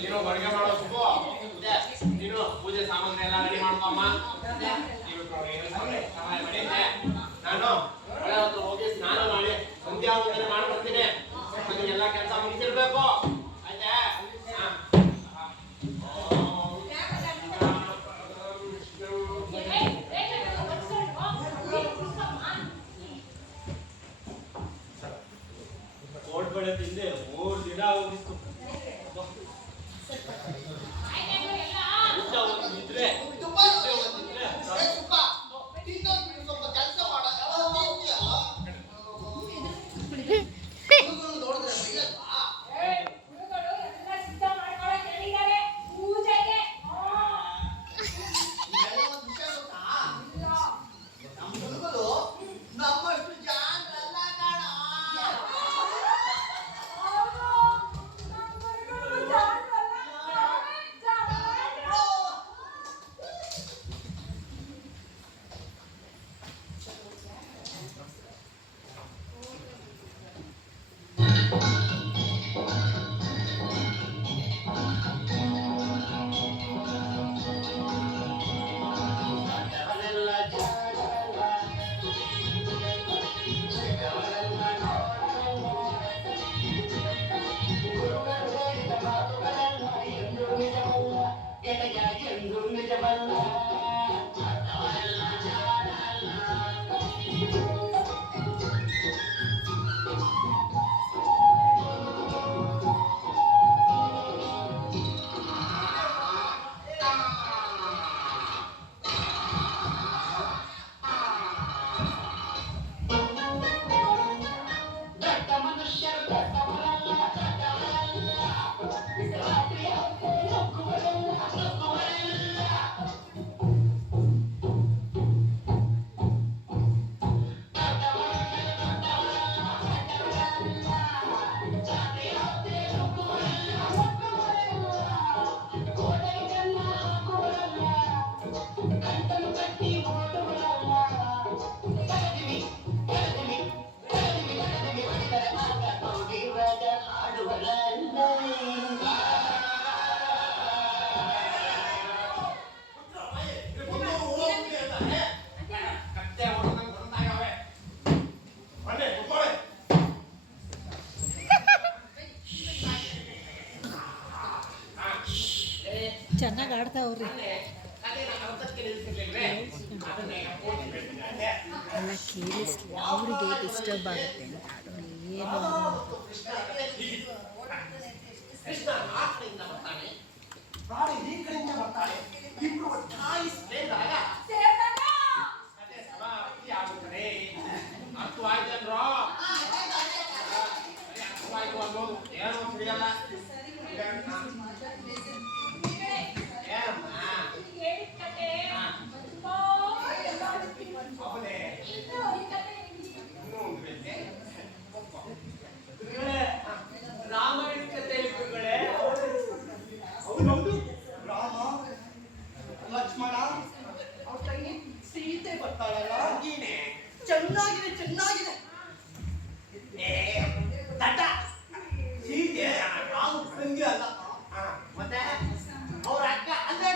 ನೀನು ಅಡುಗೆ ಮಾಡೋ ಸುಬ್ಬು ನೀನು ಪೂಜೆ ಸಾಮಾನು ಎಲ್ಲ ರೆಡಿ ಮಾಡ್ಕೊಮ್ಮ. ಸಹಾಯ ಮಾಡಿ ನಾನು ಒಳ್ಳೆ ಹತ್ರ ಹೋಗಿ ಸ್ನಾನ ಮಾಡಿ ಸಂಧ್ಯಾ ವಂದನೆ ಮಾಡ್ಬರ್ತೀನಿ. ಎಲ್ಲ ಕೆಲಸ ಮುಗಿಸಿರ್ಬೇಕು ಆಯ್ತಾ? ಕೋಟ್ ಬಳೆ ತಿಂದೆ 3 ದಿನ ಆಗೋಗಿತ್ತು. ಚೆನ್ನಾಗಿ ಆಡ್ತಾವ್ರಿ ಎಲ್ಲ ಕೇಳಿಸ್ಲಿ, ಅವರಿಗೆ ಡಿಸ್ಟರ್ಬ್ ಆಗುತ್ತೆ ಅಂತ ಏನು ರಾಮಾಯಣ ಕಥೆ ರಾಮ ಲಕ್ಷ್ಮಣ ಅವ್ರ ತಂಗಿ ಸೀತೆ ಬರ್ತಾಳಲ್ಲ, ಚೆನ್ನಾಗಿದೆ ಚೆನ್ನಾಗಿದೆ. ಸೀತೆ ರಾಮ ತಂಗಿ ಅಲ್ಲ, ಮತ್ತೆ ಅವ್ರ ಅಕ್ಕ ಅಂದ್ರೆ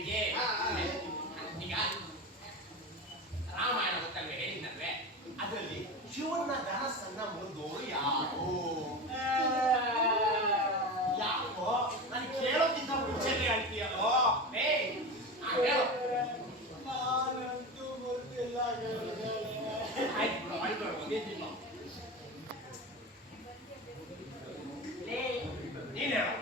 ನಿನಗೆ ಈಗ ರಾಮಾಯಣ ಗೊತ್ತಲ್ವೇ ಹೇಳಿದ್ನಲ್ವೇ ಅದರಲ್ಲಿ ಶಿವನ ಧನಸ್ಸನ್ನ ಮುರಿದೋರು ಯಾರು ಯಾಕೋ ನಾನು ಕೇಳೋಕ್ಕಿಂತ ಮುಂಚೆನೆ ಹೇಳ್ತೀಯಲ್ಲೋ ಹೇಳು ನಾನಂತೂ ಗೊತ್ತಿಲ್ಲ ಆಯ್ತು ಬಿಡು ಆಯ್ತು ಒಂದೇದಿಲ್ಲ ನೀನ್ ಹೇಳು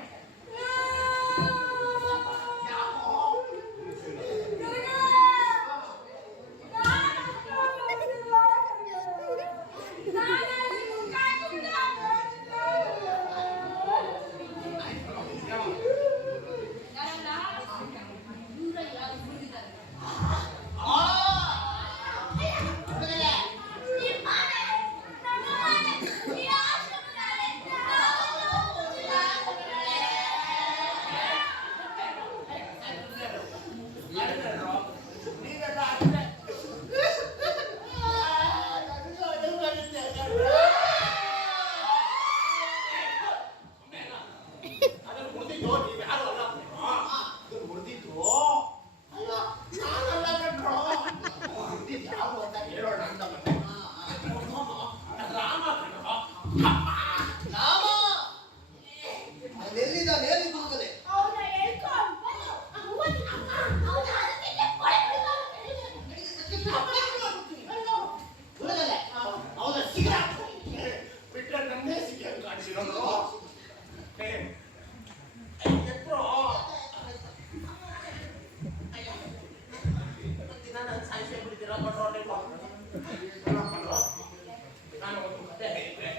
ನಾನು ಒಂದು ಕತೆ ಹೇಳಿದ್ರೆ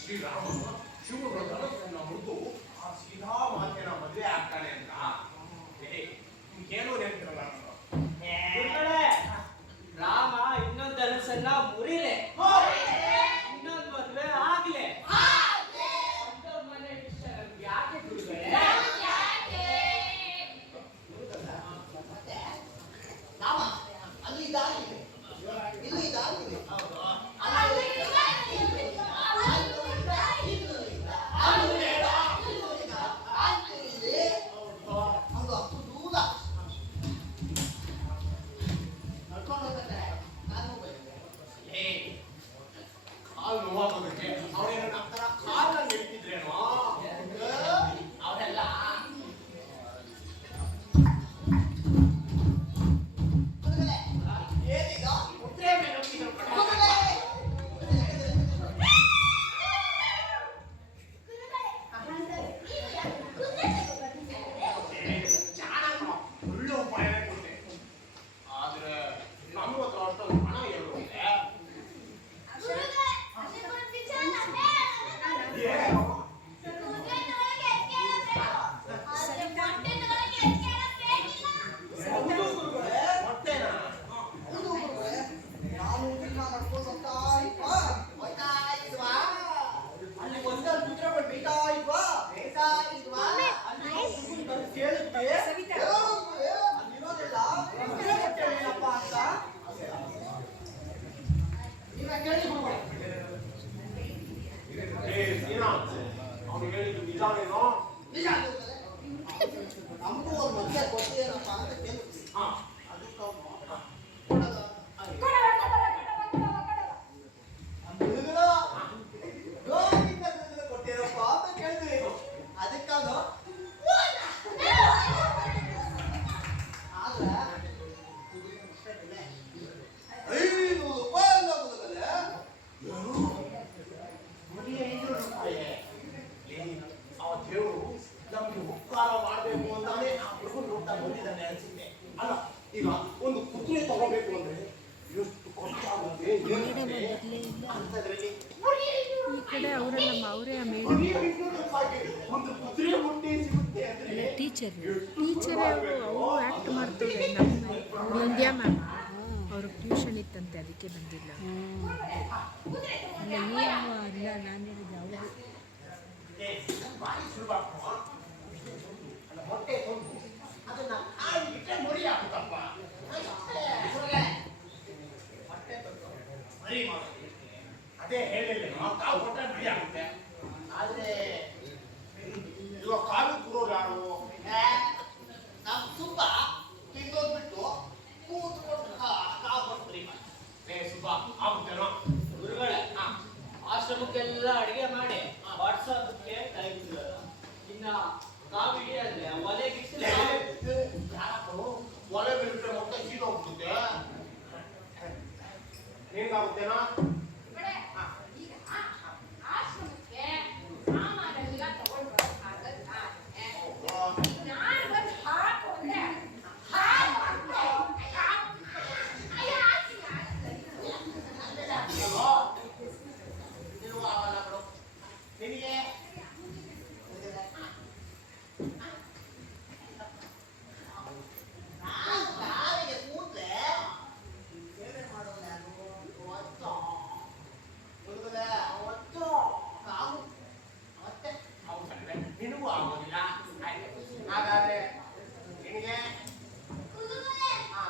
ಶ್ರೀರಾಮನು ಶಿವನ ಧನಸ್ಸನ್ನ ಮುರಿದು ಆ ಸೀದಾ ಮಾತೆನ ಮದುವೆ ಆಗ್ತಾನೆ ಅಂತ ಏನೋ ನೆನಪಿರಲ್ಲ ರಾಮ ಇನ್ನೊಂದು ಧನಸ್ಸನ್ನ ಮುರಿಲೆ ಇನ್ನೊಂದು ಮದುವೆ ಆಗ್ಲೆ ಮನೆ ವಿಷಯ ನಮ್ಗೆ ಯಾಕೆ ಗುರುಗಳೇ ರಾಮ ಅಲ್ಲಿ ದಾರಿದೆ ಇಲ್ಲಿ ದಾರಿದೆ ಅದು ಅಷ್ಟು ದೂರ ನಡ್ಕೊಂಡು ಹೋಗ್ತಾರೆ ನಾನು ಏ ಕಾಲು ನೋವಾಗೋದಕ್ಕೆ ಅವರೇನು ನಮ್ಮ ತರ ಕಾಲಲ್ಲಿ ಹೇಳ್ತಿದ್ರೇನೋ ಅವರೆಲ್ಲ ಏನೀಗ ಮುದ್ರೆ ಮೇಲೆ ಹೋಗಿದ್ರು ಕಣೋ. ಚೆನ್ನಾಗಿ ಒಳ್ಳೆ ಉಪಾಯನೇ ಕೊಟ್ಟೆ ಆದ್ರೆ ನಮ್ಮ ಹತ್ರ ಅಷ್ಟೊಂದು ಹಣ ಏನು ಇದೆ ಏನು? ಮೊಟ್ಟೆನಾ? ನಾನು ನಿನ್ನ ನಡ್ಕೊಂಡು ಹೋಗ್ತಾ ಇದ್ವಾ ಅಲ್ಲಿ ಒಂದಲ್ಲಿ ಕುತ್ಕೊಂಡು ಬೀತಾ ಇದ್ವಾ ಅಲ್ಲಿ ಬಂದು ಕೇಳುತ್ತೆ ಅಲ್ಲಿರೋದಿಲ್ಲ ಏನಪ್ಪ ಅಂತ ಈಗ ಕೇಳಿ ಅವನು ಹೇಳಿದ್ದು ನಿಜಾನೇನೋ ನಿಜ ನಮಗೂ ಒಂದು ಮಧ್ಯ ಗೊತ್ತೇನಪ್ಪ ಅಂತ ಕೇಳುತ್ತೀವಿ ಹಾ ಅದಕ್ಕೆ ಕೊಟ್ಟಿರಪ್ಪ ಅಂತ ಕೇಳಿದ್ವಿ ಅದಕ್ಕಾಗ ಆದ್ರೆ 500 ರೂಪಾಯಿ ಆಗುತ್ತಲ್ಲ ಅವ ದೇವರು ನಮ್ಗೆ ಉಪಕಾರ ಮಾಡಬೇಕು ಅಂತಾನೆ ಆ ಹುಡುಗನ್ ನೋಡ್ತಾ ಬಂದಿದ್ದಾನೆ ಅನ್ಸುತ್ತೆ ಅಲ್ಲ ಈಗ ಒಂದು ಕುದುರೆ ತಗೋಬೇಕು ಅಂದ್ರೆ ಎಷ್ಟು ಖರ್ಚಾಗುತ್ತೆ ಅಂತದ್ರಲ್ಲಿ ಈ ಕಡೆ ಅವರೆಲ್ಲ ಅವರೇ ಮೇಡಮ್ ಒಂದು ಕುದುರೆ ಮೊಟ್ಟೆ ಸಿಗುತ್ತೆ ಅಂದ್ರೆ ಟೀಚರೇ ಅವರು ಆ್ಯಕ್ಟ್ ಮಾಡ್ತಾರೆ ನಮ್ಮ ಇಂಡಿಯಾ ಮ್ಯಾಮ್ ಅವ್ರಿಗೆ ಟ್ಯೂಷನ್ ಇತ್ತಂತೆ ಅದಕ್ಕೆ ಬಂದಿಲ್ಲ ಅಲ್ಲ ಏನು ಅಲ್ಲ ನಾನು ಹೇಳಿದ್ದು ಅವರು ಬಾಯಿ ಸುಲಭ ಅಲ್ಲ ಮೊಟ್ಟೆ ತಂದು ಅದನ್ನ ಕಾಯಿ ಬಿಟ್ಟರೆ ಮರಿ ಆಗುತ್ತಪ್ಪ ಮೊಟ್ಟೆ ತಂದು ಮರಿ ಮಾಡೋದು ಅದೇ ಹೇಳಿಲ್ಲ ಕಾವು ಕೊಟ್ಟರೆ ಮರಿ ಆಗುತ್ತೆ ಆದ್ರೆ ಇವಾಗ ಕಾಲು ಕೂರೋರು ಯಾರು ನಮ್ಮ ತುಂಬ ಹೋಗ್ತೇನೋ ಬಡೆ, ಈಗ ಆಶ್ರಮಕ್ಕೆ ಸಾಮಾನೆಲ್ಲ ತಗೊಂಡು ಬರೋಕ್ಕಾಗಲ್ಲ ನಾನೇ. ನಾನು ಬಂದು ಹಾಕು ಅಂದ್ರೆ ಹಾಕು ಅಂತೆ. ಅಯ್ಯೋ, ಆಚೆ, ಆಚೆ. ನಿನಗೂ ಆಗಲ್ಲ ಬಿಡು. ನಿನಗೆ ಕಾಲಿಗೆ ಕೂತ್ರೆ ಸೇವೆ ಮಾಡೋದು ಯಾರು? ಒತ್ತು. ಹುಡುಗರೇ, ಒತ್ತು. ಕಾವು. ಮತ್ತೆ ಹೌದಲ್ವೇ? ನಿನಗೂ ಆಗೋದಿಲ್ಲ. ಆಯ್ತು. ಹಾಗಾದ್ರೆ ನಿನಗೆ ಹುಡುಗರೇ, ಹಾ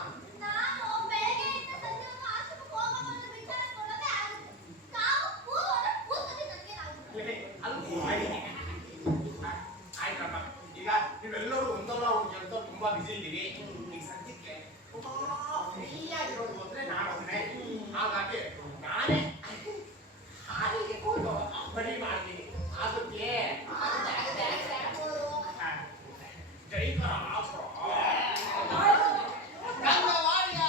ನಾನು ಬೆಳಗ್ಗೆಯಿಂದ ಸಂಜೆವರೆಗೂ ಆಶ್ರಮಕ್ಕೆ ಹೋಗೋದು ವಿಚಾರಿಸ್ಕೊಳ್ಳೋದೇ ಆಗುತ್ತೆ. ನಾವು ಕೂರೋದು ಕೂತಲ್ಲಿ ನನಗೇನಾಗುತ್ತೆ? ಅಲ್ವೋ ಆಯ್ತಪ್ಪ. ಈಗ ನೀವೆಲ್ಲರೂ ಒಂದಲ್ಲ ಒಂದು ಕೆಲಸ ತುಂಬಾ ಬಿಸಿ ಇದ್ದೀರಿ. ಈಗ ಸದ್ಯಕ್ಕೆ ತುಂಬಾ ಫ್ರೀಯಾಗಿರೋದು ಅಂದ್ರೆ ನಾನು ಒಬ್ಬನೇ. ಹಾಗಾಗಿ ನಾನೇ ಹಾಲಿಗೆ ಕೂತು ಬಡಿ ಮಾಡ್ತೀನಿ. ಆಗುತ್ತೆ ಜೈಕರ ಆಸೋ ಗಂಗವಾಡಿಯ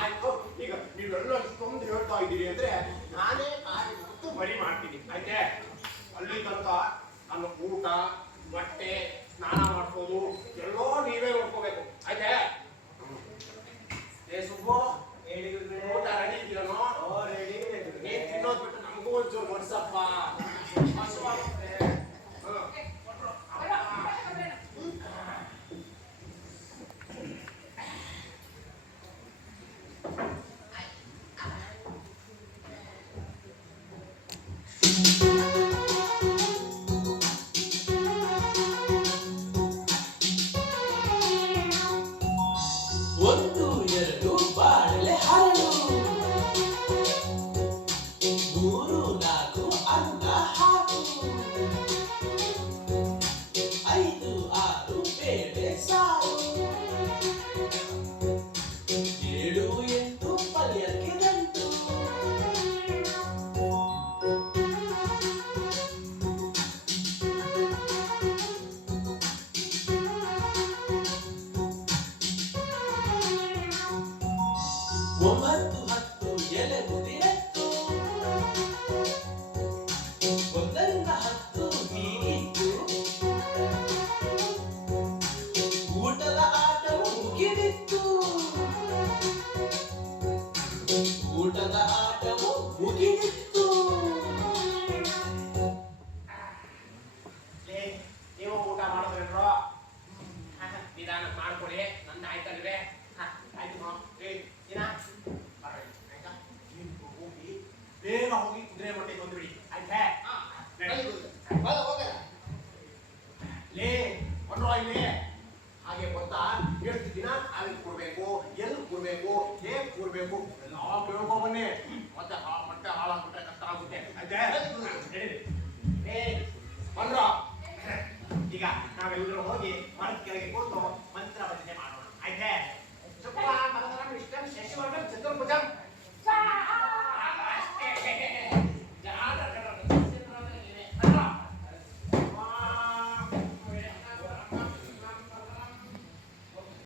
ಆಯ್ತು. ಈಗ ನೀವೆಲ್ಲ ಇಷ್ಟೊಂದು ಹೇಳ್ತಾ ಇದ್ದೀರಿ ಅಂದ್ರೆ ನಾನೇ ಕಾಯಿ ಕೂತು ಬಡಿ ಮಾಡ್ತೀನಿ. ಆಯ್ತೆ? ಅಲ್ಲಿ ತನಕ ನನ್ನ ಊಟ ಬಟ್ಟೆ ಸ್ನಾನ ಮಾಡ್ಕೋದು ಎಲ್ಲೋ ನೀವೇ ನೋಡ್ಕೋಬೇಕು. ಆಯ್ತೆ? ಏ ಸುಬ್ಬು, ಊಟ ರೆಡಿ ಇದೆಯೇನೋ? ನೀನ್ ತಿನ್ನೋದ್ ಬಿಟ್ಟು ನಮಗೂ ಒಂಚೂರು ಬಡ್ಸಪ್ಪ. ಹಸುವಾಗುತ್ತೆ. ಒಂದು ಎರಡು ಬಾಳೆ ಹರಳು, ಮೂರು ನಾಲ್ಕು ಅನ್ನ ಹಾಕು, ಐದು ಆರು ಬೇಳೆ ಸಾರು, ಏಳು ಎಂಟು ಪಲ್ಯಕ್ಕೆ ಗಂಟು, ಒಂಬತ್ತು ಹತ್ತು ಎಲೆ ಮುದಿರತ್ತು, ಒಂದರಿಂದ 10 ಹೀಗಿತ್ತು, ಊಟದ ಆಟವು ಮುಗಿದಿತ್ತು, ಊಟದ ಆಟವು ಮುಗಿದಿತ್ತು. ಲೇ, ನೀವು ಊಟ ಮಾಡಿದ್ರೇನ್ರೋ? ನಿಧಾನ ಮಾಡ್ಕೊಡಿ. ನಂದು ಆಯ್ತಲ್ವೇ? ಆಯ್ತು ಮಾ. ದಿನ ಬರ್ರಿ. ಆಯ್ತಾ? ನೀವು ಹೋಗಿ ಬೇಗ ಹೋಗಿ ಕುದುರೆ ಮೊಟ್ಟೆ ತಂದ್ಬಿಡಿ. ಆಯ್ತಾ? ಹೋಗಲ್ಲ. ಲೇ ಬನ್ರೋ ಇಲ್ಲಿ. ಹಾಗೆ ಗೊತ್ತಾ ಎಷ್ಟು ದಿನ ಅಲ್ಲಿ ಕೊಡ್ಬೇಕು, ಎಲ್ಲಿ ಕೊಡ್ಬೇಕು, ಹೇಗ್ ಕೊಡ್ಬೇಕು ಎಲ್ಲ ಕೇಳ್ಕೊ ಬನ್ನಿ. ಮತ್ತೆ ಮೊಟ್ಟೆ ಹಾಳಾಗ್ಬಿಟ್ರೆ ಕಷ್ಟ ಆಗುತ್ತೆ. ಆಯ್ತಾ? ಏ ಬನ್ರೋ.